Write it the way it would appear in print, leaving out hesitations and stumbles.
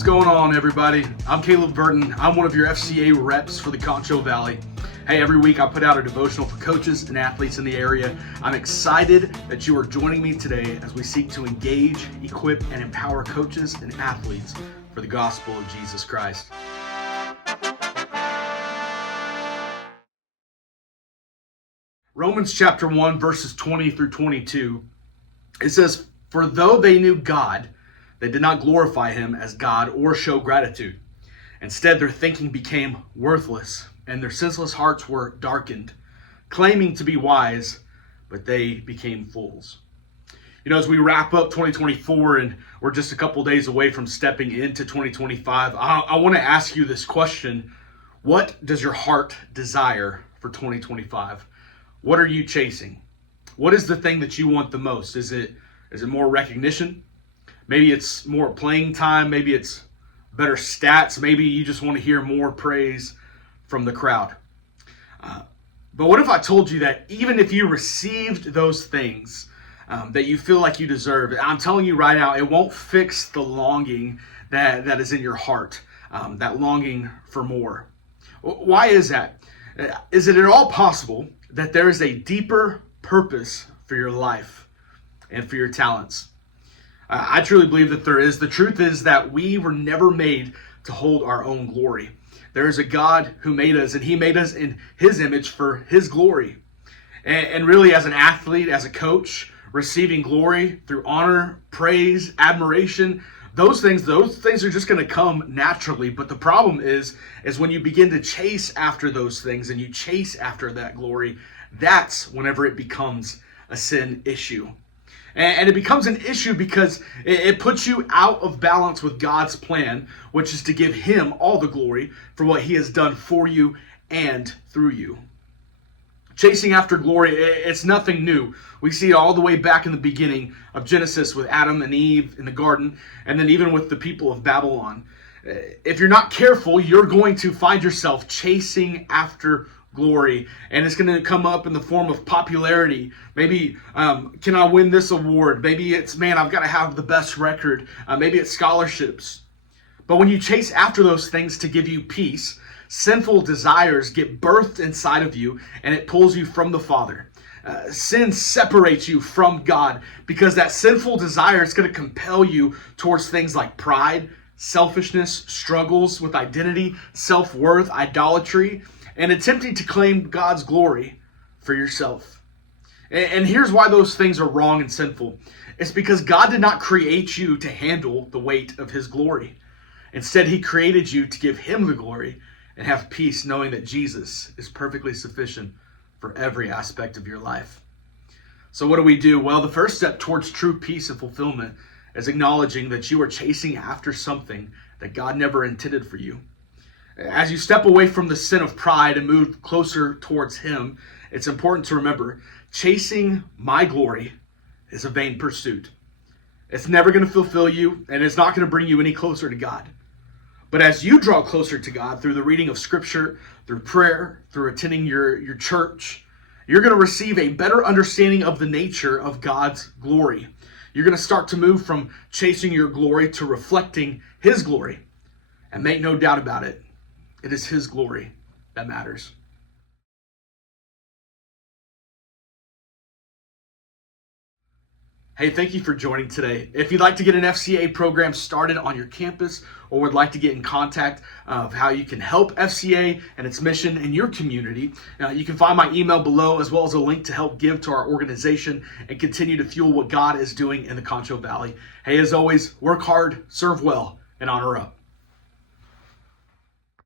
What's going on, everybody? I'm Cvirden. I'm one of your FCA reps for the Concho Valley. Hey, every week I put out a devotional for coaches and athletes in the area. I'm excited that you are joining me today as we seek to engage, equip, and empower coaches and athletes for the gospel of Jesus Christ. Romans chapter 1, verses 20 through 22, it says, "For though they knew God, they did not glorify him as God or show gratitude. Instead, their thinking became worthless, and their senseless hearts were darkened. Claiming to be wise, but they became fools." You know, as we wrap up 2024 and we're just a couple days away from stepping into 2025, I want to ask you this question. What does your heart desire for 2025? What are you chasing? What is the thing that you want the most? Is it more recognition? Maybe it's more playing time. Maybe it's better stats. Maybe you just want to hear more praise from the crowd. But what if I told you that even if you received those things that you feel like you deserve, I'm telling you right now, it won't fix the longing that is in your heart, that longing for more. Why is that? Is it at all possible that there is a deeper purpose for your life and for your talents? I truly believe that there is. The truth is that we were never made to hold our own glory. There is a God who made us, and he made us in his image for his glory. And really, as an athlete, as a coach, receiving glory through honor, praise, admiration, those things are just going to come naturally. But the problem is when you begin to chase after those things and you chase after that glory, that's whenever it becomes a sin issue. And it becomes an issue because it puts you out of balance with God's plan, which is to give him all the glory for what he has done for you and through you. Chasing after glory, it's nothing new. We see it all the way back in the beginning of Genesis with Adam and Eve in the garden, and then even with the people of Babylon. If you're not careful, you're going to find yourself chasing after glory, and it's going to come up in the form of popularity. Maybe can I win this award? Maybe it's, man, I've got to have the best record. Maybe it's scholarships. But when you chase after those things to give you peace, sinful desires get birthed inside of you, and it pulls you from the Father. Sin separates you from God because that sinful desire is going to compel you towards things like pride, selfishness, struggles with identity, self-worth, idolatry, and attempting to claim God's glory for yourself. And here's why those things are wrong and sinful. It's because God did not create you to handle the weight of his glory. Instead, he created you to give him the glory and have peace knowing that Jesus is perfectly sufficient for every aspect of your life. So what do? Well, the first step towards true peace and fulfillment is acknowledging that you are chasing after something that God never intended for you. As you step away from the sin of pride and move closer towards him, it's important to remember, chasing my glory is a vain pursuit. It's never going to fulfill you, and it's not going to bring you any closer to God. But as you draw closer to God through the reading of Scripture, through prayer, through attending your church, you're going to receive a better understanding of the nature of God's glory. You're going to start to move from chasing your glory to reflecting his glory. And make no doubt about it, it is his glory that matters. Hey, thank you for joining today. If you'd like to get an FCA program started on your campus or would like to get in contact of how you can help FCA and its mission in your community, you can find my email below as well as a link to help give to our organization and continue to fuel what God is doing in the Concho Valley. Hey, as always, work hard, serve well, and honor up.